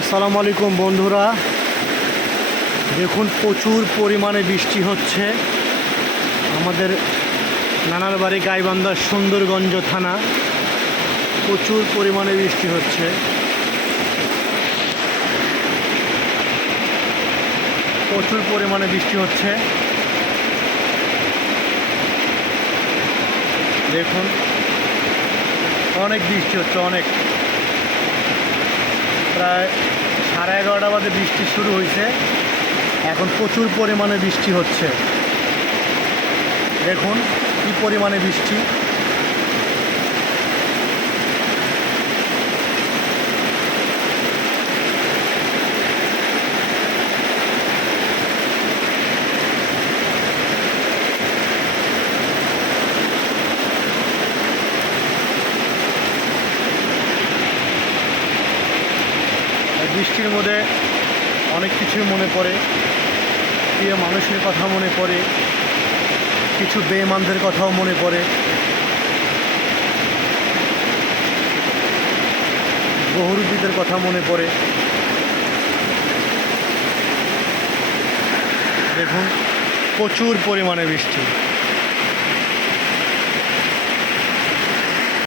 আসসালামু আলাইকুম বন্ধুরা, দেখুন প্রচুর পরিমাণে বৃষ্টি হচ্ছে আমাদের নানার বাড়ি গাইবান্ধার সুন্দরগঞ্জ থানা। প্রচুর পরিমাণে বৃষ্টি হচ্ছে। প্রচুর পরিমাণে বৃষ্টি হচ্ছে, দেখুন অনেক বৃষ্টি হচ্ছে, অনেক। প্রায় 11:30 বাজে বৃষ্টি শুরু হয়েছে, এখন প্রচুর পরিমাণে বৃষ্টি হচ্ছে। দেখুন কি পরিমাণে বৃষ্টি। বৃষ্টির মধ্যে অনেক কিছুই মনে পড়ে, প্রিয় মানুষের কথা মনে পড়ে, কিছু বেঈমানদের কথাও মনে পড়ে, বহুরূপীদের কথা মনে পড়ে। দেখুন প্রচুর পরিমাণে বৃষ্টি।